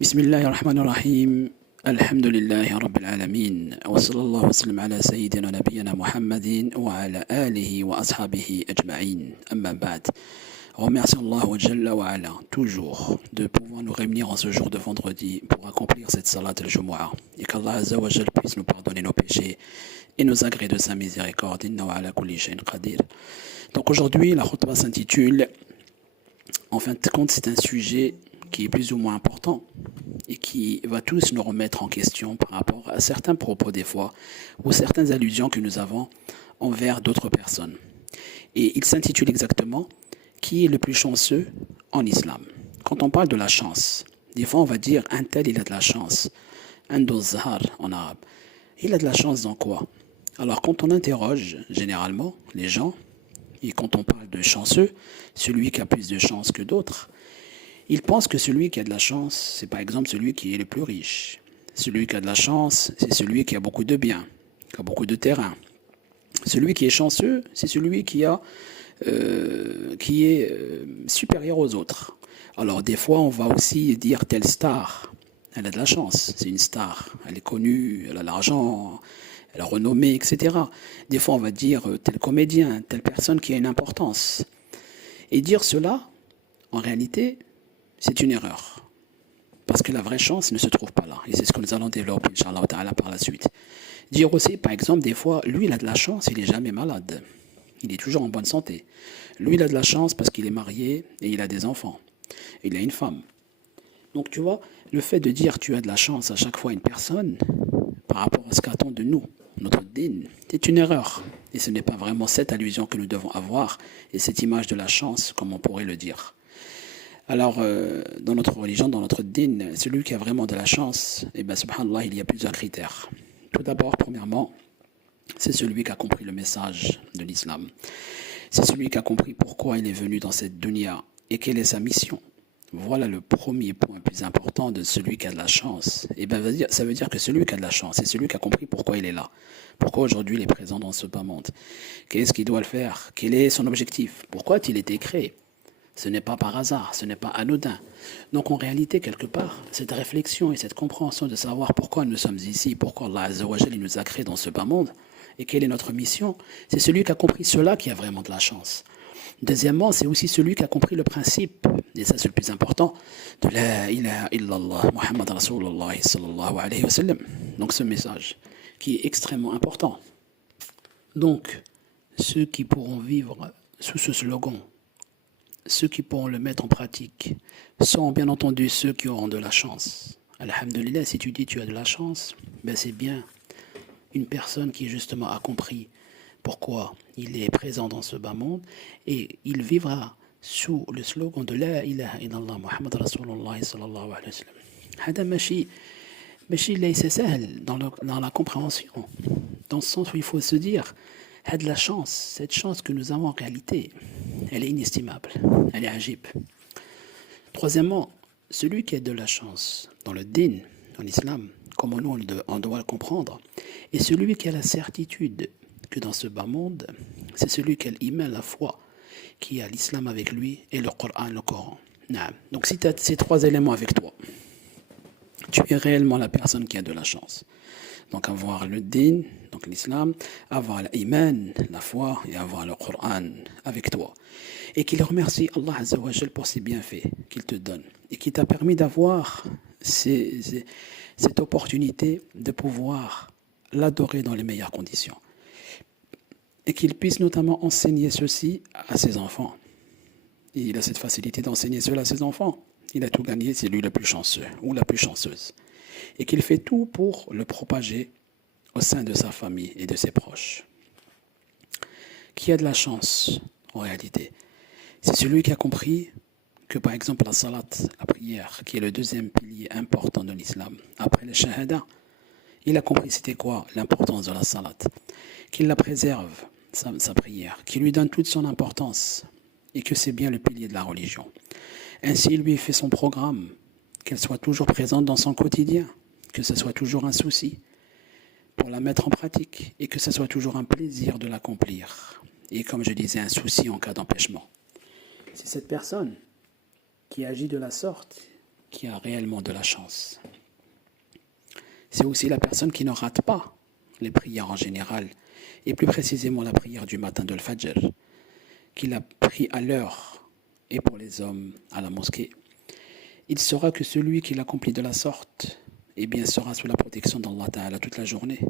بسم الله الرحمن الرحيم. الحمد لله رب العالمين وصلى الله وسلم على سيدنا نبينا محمد وعلى آله وأصحابه أجمعين. أما بعد, remercions Allah Jalla wa Ala toujours de pouvoir nous réunir en ce jour de vendredi pour accomplir cette salat al-Jumu'ah et qu'Allah Azza wa Jalla puisse nous pardonner nos péchés et nous agréer de sa miséricorde. Inna wa ala kulli shay'in qadir. Donc aujourd'hui la khutbah s'intitule, en fin de compte c'est un sujet qui est plus ou moins important et qui va tous nous remettre en question par rapport à certains propos des fois ou certaines allusions que nous avons envers d'autres personnes. Et il s'intitule exactement « Qui est le plus chanceux en islam ?» Quand on parle de la chance, des fois on va dire « un tel il a de la chance », « un zahar » en arabe. Il a de la chance dans quoi? Alors quand on interroge généralement les gens, et quand on parle de chanceux, celui qui a plus de chance que d'autres, ils pensent que celui qui a de la chance, c'est par exemple celui qui est le plus riche. Celui qui a de la chance, c'est celui qui a beaucoup de biens, qui a beaucoup de terrain. Celui qui est chanceux, c'est celui qui est supérieur aux autres. Alors des fois, on va aussi dire telle star, elle a de la chance, c'est une star, elle est connue, elle a l'argent, elle a renommée, etc. Des fois, on va dire tel comédien, telle personne qui a une importance. Et dire cela, en réalité, c'est une erreur. Parce que la vraie chance ne se trouve pas là. Et c'est ce que nous allons développer, Inch'Allah Ta'ala, par la suite. Dire aussi, par exemple, des fois, lui, il a de la chance, il n'est jamais malade. Il est toujours en bonne santé. Lui, il a de la chance parce qu'il est marié et il a des enfants. Il a une femme. Donc, tu vois, le fait de dire tu as de la chance à chaque fois à une personne, par rapport à ce qu'attend de nous, notre din, c'est une erreur. Et ce n'est pas vraiment cette allusion que nous devons avoir et cette image de la chance, comme on pourrait le dire. Alors, dans notre religion, dans notre din, celui qui a vraiment de la chance, eh bien, subhanallah, il y a plusieurs critères. Tout d'abord, premièrement, c'est celui qui a compris le message de l'islam. C'est celui qui a compris pourquoi il est venu dans cette dunya et quelle est sa mission. Voilà le premier point plus important de celui qui a de la chance. Eh bien, ça veut dire que celui qui a de la chance, c'est celui qui a compris pourquoi il est là. Pourquoi aujourd'hui il est présent dans ce bas monde. Qu'est-ce qu'il doit le faire? Quel est son objectif? Pourquoi a-t-il été créé? Ce n'est pas par hasard, ce n'est pas anodin. Donc en réalité, quelque part, cette réflexion et cette compréhension de savoir pourquoi nous sommes ici, pourquoi Allah Azza wa Jalla nous a créés dans ce bas monde, et quelle est notre mission, c'est celui qui a compris cela qui a vraiment de la chance. Deuxièmement, c'est aussi celui qui a compris le principe, et ça c'est le plus important, de la ilaha illallah, Muhammad Rasulullah sallallahu alayhi wa sallam. Donc ce message, qui est extrêmement important. Donc, ceux qui pourront vivre sous ce slogan, ceux qui pourront le mettre en pratique sont bien entendu ceux qui auront de la chance. Alhamdulillah, si tu dis tu as de la chance, ben c'est bien une personne qui justement a compris pourquoi il est présent dans ce bas monde et il vivra sous le slogan de La ilaha illallah Muhammad Rasulullah sallallahu alayhi wa sallam. هذا ماشي ليس سهل dans la compréhension, dans le sens où il faut se dire de la chance, cette chance que nous avons en réalité, elle est inestimable, elle est ajib. Troisièmement, celui qui a de la chance dans le din, en islam, comme nous on doit le comprendre, et celui qui a la certitude que dans ce bas monde, c'est celui qui a l'iman, la foi, qui a l'islam avec lui et le Coran. Donc si tu as ces trois éléments avec toi, tu es réellement la personne qui a de la chance. Donc avoir le din, donc l'islam, avoir l'iman, la foi, et avoir le Coran avec toi. Et qu'il remercie Allah Azza wa Jal pour ses bienfaits qu'il te donne. Et qui t'a permis d'avoir cette opportunité de pouvoir l'adorer dans les meilleures conditions. Et qu'il puisse notamment enseigner ceci à ses enfants. Et il a cette facilité d'enseigner cela à ses enfants. Il a tout gagné, c'est lui le plus chanceux ou la plus chanceuse. Et qu'il fait tout pour le propager au sein de sa famille et de ses proches. Qui a de la chance, en réalité? C'est celui qui a compris que, par exemple, la salat, la prière, qui est le deuxième pilier important de l'islam, après le shahada, il a compris c'était quoi l'importance de la salat, qu'il la préserve, sa prière, qu'il lui donne toute son importance, et que c'est bien le pilier de la religion. Ainsi, il lui fait son programme, qu'elle soit toujours présente dans son quotidien, que ce soit toujours un souci pour la mettre en pratique et que ce soit toujours un plaisir de l'accomplir. Et comme je disais, un souci en cas d'empêchement. C'est cette personne qui agit de la sorte qui a réellement de la chance. C'est aussi la personne qui ne rate pas les prières en général, et plus précisément la prière du matin de l'Fajr, qu'il a pris à l'heure, et pour les hommes à la mosquée. Il saura que celui qui l'accomplit de la sorte, eh bien, sera sous la protection d'Allah Ta'ala toute la journée.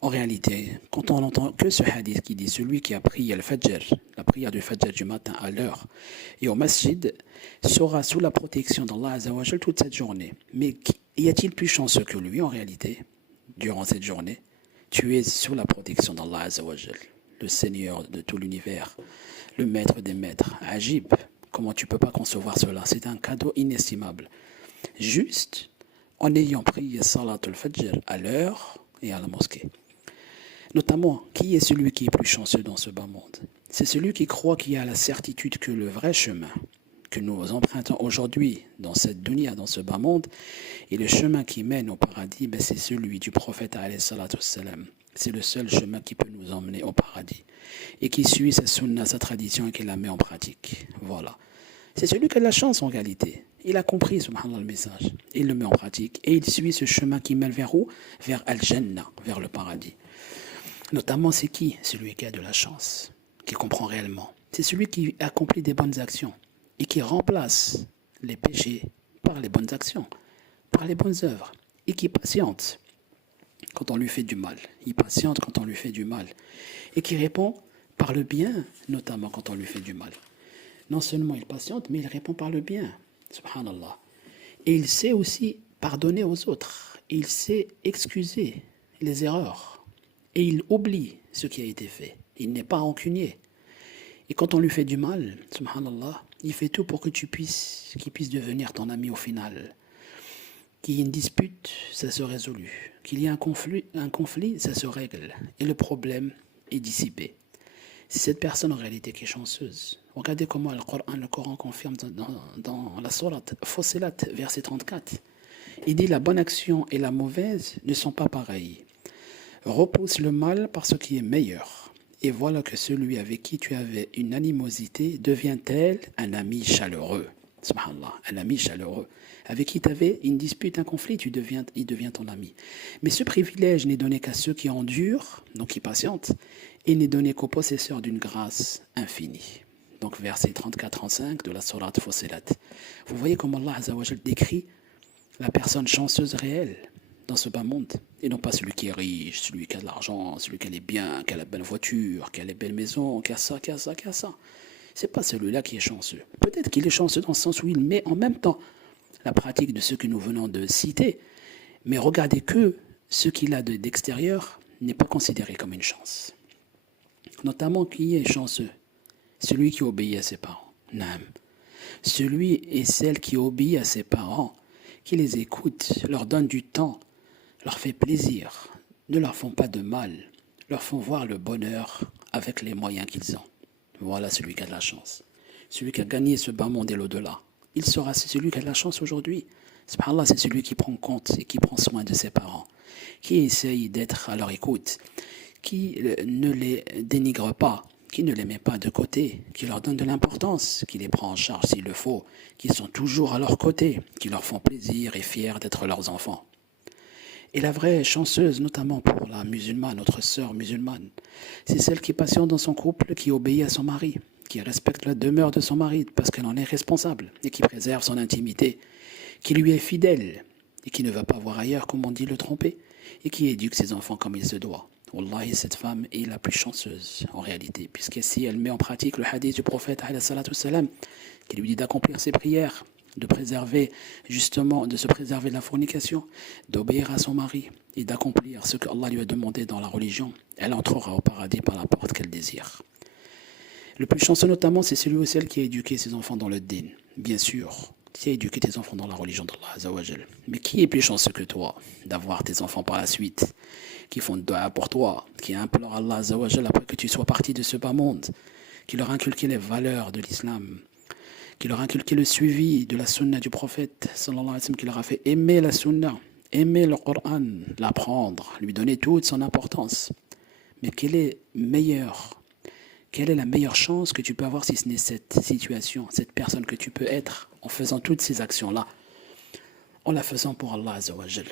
En réalité, quand on n'entend que ce hadith qui dit celui qui a prié le Fajr, la prière du Fajr du matin à l'heure, et au masjid, sera sous la protection d'Allah Azzawajal toute cette journée. Mais y a-t-il plus chanceux que lui en réalité, durant cette journée? Tu es sous la protection d'Allah Azzawajal, le Seigneur de tout l'univers, le Maître des maîtres. Ajib, comment tu ne peux pas concevoir cela? C'est un cadeau inestimable. Juste en ayant prié Salatul Fajr à l'heure et à la mosquée. Notamment, qui est celui qui est plus chanceux dans ce bas monde? C'est celui qui croit qu'il y a la certitude que le vrai chemin que nous empruntons aujourd'hui dans cette dunya, dans ce bas monde, et le chemin qui mène au paradis, c'est celui du prophète alayhi salatu wassalam. C'est le seul chemin qui peut nous emmener au paradis. Et qui suit sa sunna, sa tradition et qui la met en pratique. Voilà. C'est celui qui a de la chance en réalité. Il a compris, subhanallah, le message. Il le met en pratique. Et il suit ce chemin qui mène vers où? Vers Al-Jannah, vers le paradis. Notamment, c'est qui? Celui qui a de la chance, qui comprend réellement. C'est celui qui accomplit des bonnes actions et qui remplace les péchés par les bonnes actions, par les bonnes œuvres, et qui patiente quand on lui fait du mal. Il patiente quand on lui fait du mal. Et qui répond par le bien, notamment quand on lui fait du mal. Non seulement il patiente, mais il répond par le bien. Subhanallah. Et il sait aussi pardonner aux autres. Il sait excuser les erreurs. Et il oublie ce qui a été fait. Il n'est pas rancunier. Et quand on lui fait du mal, subhanallah, il fait tout pour que qu'il puisse devenir ton ami au final. Qu'il y ait une dispute, ça se résout. Qu'il y ait un conflit, ça se règle. Et le problème est dissipé. C'est cette personne en réalité qui est chanceuse. Regardez comment le Coran confirme dans la sourate Fussilat, verset 34. Il dit la bonne action et la mauvaise ne sont pas pareilles. Repousse le mal par ce qui est meilleur. Et voilà que celui avec qui tu avais une animosité devient tel un ami chaleureux. Subhanallah, un ami chaleureux. Avec qui tu avais une dispute, un conflit, il devient ton ami. Mais ce privilège n'est donné qu'à ceux qui endurent, donc qui patientent, et n'est donné qu'aux possesseurs d'une grâce infinie. Donc verset 34-35 de la sourate Fussilat. Vous voyez comment Allah Azzawajal décrit la personne chanceuse réelle dans ce bas monde, et non pas celui qui est riche, celui qui a de l'argent, celui qui a les biens, qui a la belle voiture, qui a les belles maisons, qui a ça, qui a ça, qui a ça. C'est pas celui-là qui est chanceux. Peut-être qu'il est chanceux dans le sens où il met en même temps la pratique de ce que nous venons de citer, mais regardez que ce qu'il a d'extérieur n'est pas considéré comme une chance. Notamment qui est chanceux? Celui qui obéit à ses parents. Naam. Celui et celle qui obéit à ses parents, qui les écoute, leur donne du temps, leur fait plaisir, ne leur font pas de mal, leur font voir le bonheur avec les moyens qu'ils ont. Voilà celui qui a de la chance. Celui qui a gagné ce bas monde et l'au-delà. Il sera celui qui a de la chance aujourd'hui. Subhanallah, c'est celui qui prend compte et qui prend soin de ses parents, qui essaye d'être à leur écoute, qui ne les dénigre pas, qui ne les met pas de côté, qui leur donne de l'importance, qui les prend en charge s'il le faut, qui sont toujours à leur côté, qui leur font plaisir et fiers d'être leurs enfants. Et la vraie chanceuse, notamment pour la musulmane, notre sœur musulmane, c'est celle qui est patiente dans son couple, qui obéit à son mari, qui respecte la demeure de son mari parce qu'elle en est responsable et qui préserve son intimité, qui lui est fidèle et qui ne va pas voir ailleurs, comme on dit, le tromper, et qui éduque ses enfants comme il se doit. Wallahi, cette femme est la plus chanceuse en réalité, puisqu'ici elle met en pratique le hadith du prophète alayhi salatu wassalam, qui lui dit d'accomplir ses prières, de se préserver de la fornication, d'obéir à son mari et d'accomplir ce que Allah lui a demandé dans la religion. Elle entrera au paradis par la porte qu'elle désire. Le plus chanceux notamment, c'est celui ou celle qui a éduqué ses enfants dans le din. Bien sûr, qui a éduqué tes enfants dans la religion d'Allah Azzawajal. Mais qui est plus chanceux que toi d'avoir tes enfants par la suite, qui font dua pour toi, qui implorent Allah Azzawajal après que tu sois parti de ce bas monde, qui leur a inculqué les valeurs de l'islam, qui leur a inculqué le suivi de la sunna du prophète, sallallahu alayhi wa sallam, qui leur a fait aimer la sunna, aimer le Coran, l'apprendre, lui donner toute son importance. Mais quelle est la meilleure chance que tu peux avoir si ce n'est cette situation, cette personne que tu peux être en faisant toutes ces actions-là? en la faisant pour Allah Azza wa Jal.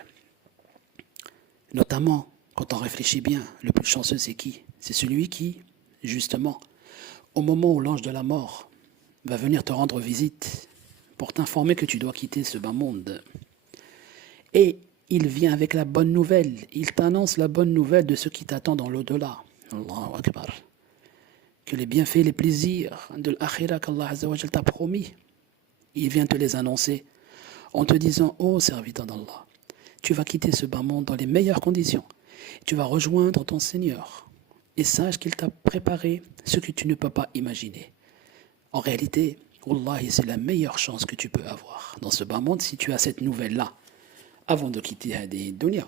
Notamment, quand on réfléchit bien, le plus chanceux c'est qui? C'est celui qui, justement, au moment où l'ange de la mort va venir te rendre visite pour t'informer que tu dois quitter ce bas monde. Et il vient avec la bonne nouvelle, il t'annonce la bonne nouvelle de ce qui t'attend dans l'au-delà. Allahu Akbar. Que les bienfaits, les plaisirs de l'akhira qu'Allah Azza wa Jal t'a promis, il vient te les annoncer en te disant: ô serviteur d'Allah, tu vas quitter ce bas monde dans les meilleures conditions. Tu vas rejoindre ton Seigneur. Et sache qu'il t'a préparé ce que tu ne peux pas imaginer. En réalité, Wallahi, c'est la meilleure chance que tu peux avoir dans ce bas monde si tu as cette nouvelle-là avant de quitter Hadi Dunya.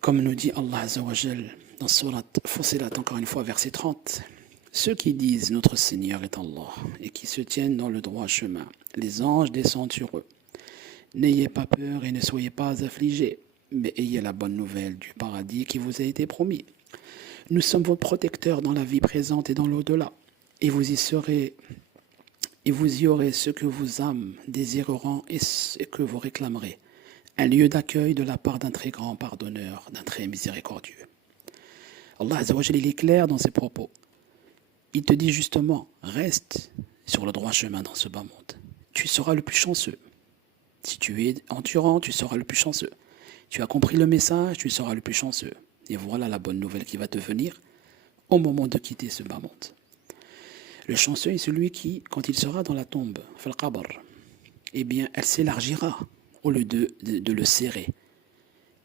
Comme nous dit Allah Azza wa Jal dans Surat Fussilat, encore une fois, verset 30. Ceux qui disent notre Seigneur est Allah et qui se tiennent dans le droit chemin, les anges descendent sur eux. N'ayez pas peur et ne soyez pas affligés, mais ayez la bonne nouvelle du paradis qui vous a été promis. Nous sommes vos protecteurs dans la vie présente et dans l'au-delà, et vous y aurez ce que vos âmes désireront et ce que vous réclamerez, un lieu d'accueil de la part d'un très grand pardonneur, d'un très miséricordieux. Allah Azza wa Jalla, il est clair dans ses propos. Il te dit justement, reste sur le droit chemin dans ce bas monde. Tu seras le plus chanceux. Si tu es endurant, tu seras le plus chanceux. Tu as compris le message, tu seras le plus chanceux. Et voilà la bonne nouvelle qui va te venir au moment de quitter ce bas monde. Le chanceux est celui qui, quand il sera dans la tombe, Fal-Qabr, eh bien, elle s'élargira au lieu de le serrer.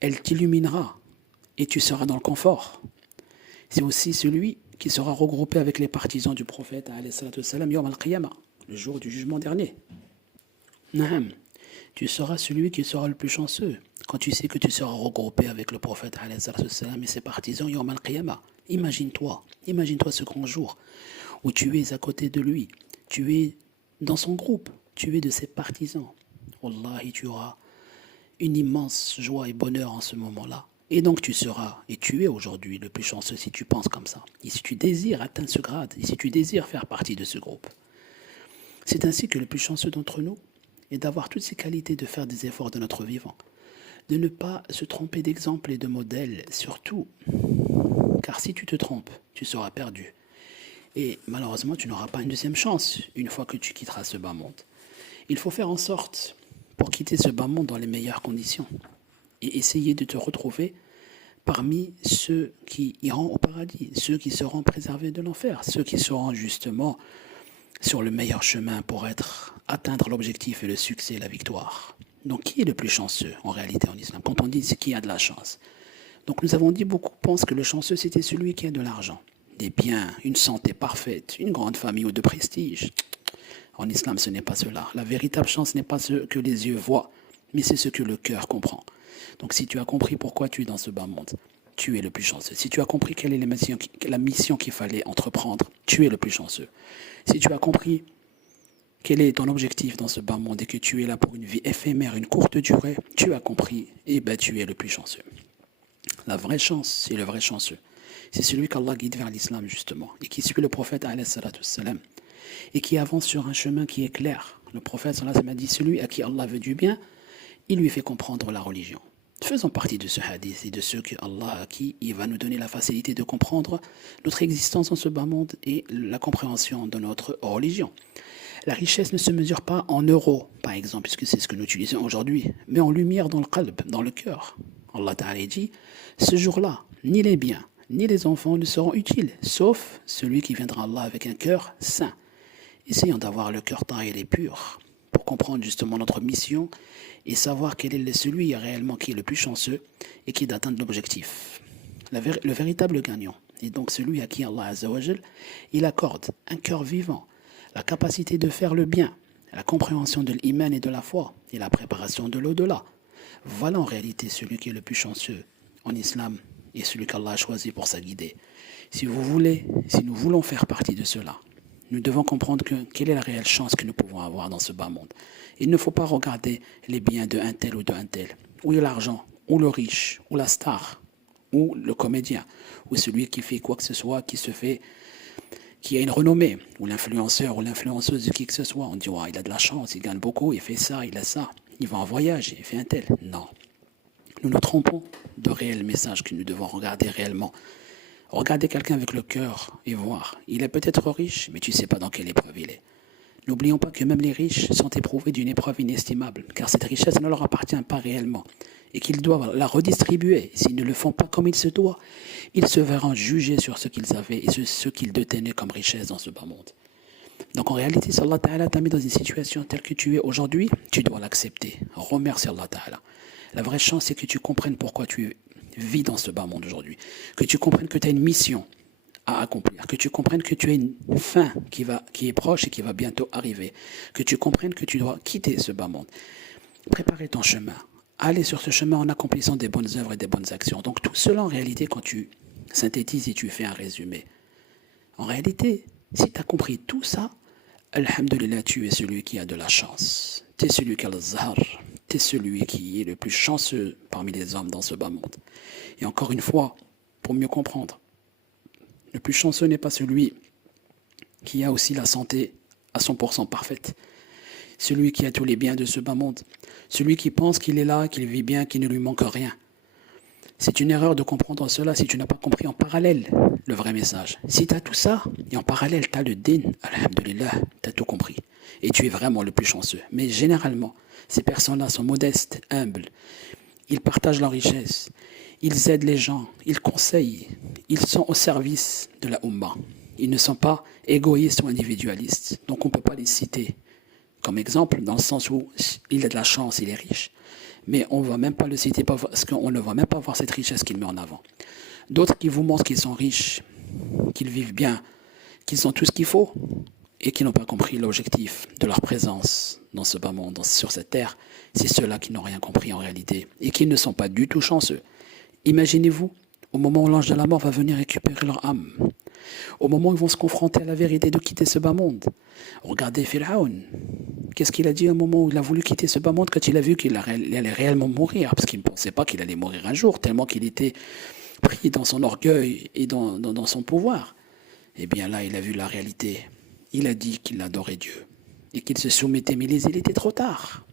Elle t'illuminera et tu seras dans le confort. C'est aussi celui qui sera regroupé avec les partisans du prophète, Yawm al-Qiyamah, le jour du jugement dernier. Naam. Tu seras celui qui sera le plus chanceux quand tu sais que tu seras regroupé avec le prophète et ses partisans Yawm al-Qiyamah. Imagine-toi ce grand jour où tu es à côté de lui, tu es dans son groupe, tu es de ses partisans. Wallahi, tu auras une immense joie et bonheur en ce moment-là. Et donc tu seras, et tu es aujourd'hui le plus chanceux si tu penses comme ça. Et si tu désires atteindre ce grade, et si tu désires faire partie de ce groupe. C'est ainsi que le plus chanceux d'entre nous est d'avoir toutes ces qualités de faire des efforts de notre vivant. De ne pas se tromper d'exemple et de modèle, surtout. Car si tu te trompes, tu seras perdu. Et malheureusement, tu n'auras pas une deuxième chance une fois que tu quitteras ce bas monde. Il faut faire en sorte pour quitter ce bas monde dans les meilleures conditions. Et essayer de te retrouver parmi ceux qui iront au paradis, ceux qui seront préservés de l'enfer, ceux qui seront justement sur le meilleur chemin pour atteindre l'objectif et le succès et la victoire. Donc qui est le plus chanceux en réalité en islam? Quand on dit c'est qui a de la chance. Donc nous avons dit, beaucoup pensent que le chanceux c'était celui qui a de l'argent, des biens, une santé parfaite, une grande famille ou de prestige. En islam ce n'est pas cela. La véritable chance n'est pas ce que les yeux voient, mais c'est ce que le cœur comprend. Donc si tu as compris pourquoi tu es dans ce bas monde, tu es le plus chanceux. Si tu as compris quelle est la mission qu'il fallait entreprendre, tu es le plus chanceux. Si tu as compris quel est ton objectif dans ce bas monde et que tu es là pour une vie éphémère, une courte durée, tu as compris, et ben tu es le plus chanceux. La vraie chance, c'est le vrai chanceux. C'est celui qu'Allah guide vers l'islam justement, et qui suit le prophète salam, et qui avance sur un chemin qui est clair. Le prophète sallam a dit, celui à qui Allah veut du bien, il lui fait comprendre la religion. Faisons partie de ce hadith et de ceux que Allah, à qui il va nous donner la facilité de comprendre notre existence dans ce bas monde et la compréhension de notre religion. La richesse ne se mesure pas en euros, par exemple, puisque c'est ce que nous utilisons aujourd'hui, mais en lumière dans le qalb, dans le cœur. Allah Ta'ala dit, ce jour-là, ni les biens, ni les enfants ne seront utiles, sauf celui qui viendra à Allah avec un cœur saint. Essayons d'avoir le cœur taillé et pur pour comprendre justement notre mission et savoir quel est celui réellement qui est le plus chanceux et qui est d'atteindre l'objectif. Le véritable gagnant est donc celui à qui Allah Azza wa Jal, il accorde un cœur vivant, la capacité de faire le bien, la compréhension de l'iman et de la foi et la préparation de l'au-delà. Voilà en réalité celui qui est le plus chanceux en islam et celui qu'Allah a choisi pour sa guider. Si nous voulons faire partie de cela, nous devons comprendre quelle est la réelle chance que nous pouvons avoir dans ce bas monde. Il ne faut pas regarder les biens de un tel ou d'un tel, ou l'argent, ou le riche, ou la star, ou le comédien, ou celui qui fait quoi que ce soit, qui a une renommée, ou l'influenceur ou l'influenceuse de qui que ce soit. On dit, ouais, il a de la chance, il gagne beaucoup, il fait ça, il a ça. il va en voyage, il fait un tel. Non. Nous nous trompons de réels messages que nous devons regarder réellement. Regardez quelqu'un avec le cœur et voir. Il est peut-être riche, mais tu ne sais pas dans quelle épreuve il est. N'oublions pas que même les riches sont éprouvés d'une épreuve inestimable, car cette richesse ne leur appartient pas réellement, et qu'ils doivent la redistribuer. S'ils ne le font pas comme il se doit, ils se verront jugés sur ce qu'ils avaient et ce qu'ils détenaient comme richesse dans ce bas monde. Donc en réalité, si Allah Ta'ala t'a mis dans une situation telle que tu es aujourd'hui, tu dois l'accepter. Remercie Allah Ta'ala. La vraie chance, c'est que tu comprennes pourquoi tu vis dans ce bas monde aujourd'hui, que tu comprennes que tu as une mission à accomplir, que tu comprennes que tu as une fin qui est proche et qui va bientôt arriver, que tu comprennes que tu dois quitter ce bas monde, préparer ton chemin, aller sur ce chemin en accomplissant des bonnes œuvres et des bonnes actions. Donc tout cela en réalité, quand tu synthétises et tu fais un résumé, en réalité, si tu as compris tout ça, alhamdulillah, tu es celui qui a de la chance. Tu es celui qui a le zahar. Tu es celui qui est le plus chanceux parmi les hommes dans ce bas monde. Et encore une fois, pour mieux comprendre, le plus chanceux n'est pas celui qui a aussi la santé à 100% parfaite. Celui qui a tous les biens de ce bas monde. Celui qui pense qu'il est là, qu'il vit bien, qu'il ne lui manque rien. C'est une erreur de comprendre cela si tu n'as pas compris en parallèle le vrai message. Si tu as tout ça, et en parallèle tu as le din, alhamdulillah, tu as tout compris. Et tu es vraiment le plus chanceux. Mais généralement, ces personnes-là sont modestes, humbles. Ils partagent leur richesse. Ils aident les gens. Ils conseillent. Ils sont au service de la Ummah. Ils ne sont pas égoïstes ou individualistes. Donc on ne peut pas les citer comme exemple dans le sens où il a de la chance, il est riche. Mais on ne va même pas le citer parce qu'on ne va même pas voir cette richesse qu'il met en avant. D'autres qui vous montrent qu'ils sont riches, qu'ils vivent bien, qu'ils ont tout ce qu'il faut et qui n'ont pas compris l'objectif de leur présence dans ce bas monde, sur cette terre, c'est ceux-là qui n'ont rien compris en réalité et qui ne sont pas du tout chanceux. Imaginez-vous, au moment où l'ange de la mort va venir récupérer leur âme, au moment où ils vont se confronter à la vérité de quitter ce bas monde. Regardez Pharaon. Qu'est-ce qu'il a dit au moment où il a voulu quitter ce bas monde quand il a vu qu'il allait réellement mourir? Parce qu'il ne pensait pas qu'il allait mourir un jour, tellement qu'il était pris dans son orgueil et dans son pouvoir. Eh bien là, il a vu la réalité. Il a dit qu'il adorait Dieu et qu'il se soumettait, mais il était trop tard.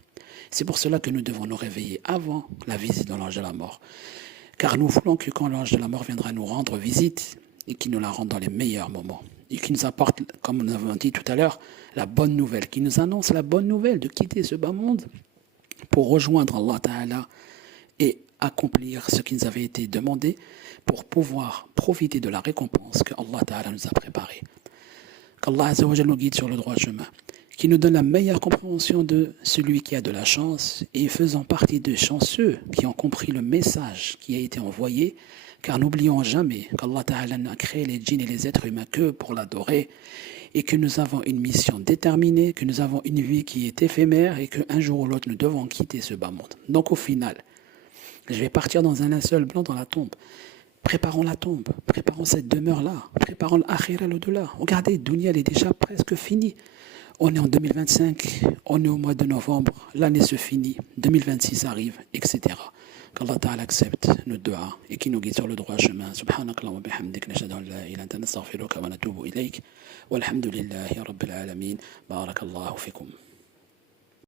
C'est pour cela que nous devons nous réveiller avant la visite de l'ange de la mort. Car nous voulons que quand l'ange de la mort viendra nous rendre visite, et qu'il nous la rende dans les meilleurs moments, et qu'il nous apporte, comme nous avons dit tout à l'heure, la bonne nouvelle, qu'il nous annonce la bonne nouvelle de quitter ce bas monde pour rejoindre Allah Ta'ala et accomplir ce qui nous avait été demandé pour pouvoir profiter de la récompense que Allah Ta'ala nous a préparée. Qu'Allah Azza wa Jalla nous guide sur le droit chemin, qui nous donne la meilleure compréhension de celui qui a de la chance et faisant partie des chanceux qui ont compris le message qui a été envoyé, car n'oublions jamais qu'Allah Ta'ala n'a créé les djinns et les êtres humains que pour l'adorer et que nous avons une mission déterminée, que nous avons une vie qui est éphémère et qu'un jour ou l'autre nous devons quitter ce bas monde. Donc au final, je vais partir dans un linceul blanc dans la tombe. Préparons la tombe, préparons cette demeure-là, préparons l'akhira, l'au-delà. Regardez, Dunya, elle est déjà presque finie. On est en 2025, on est au mois de novembre, l'année se finit, 2026 arrive, etc. Qu'Allah Ta'ala accepte nos doigts et qui nous guide sur le droit chemin. Subhanakallah wa bihamdik, nashhadu an la ilaha illa anta nastaghfiruka wa natubu ilayk. Walhamdulillahi rabbil alamin. Barakallahu fikum.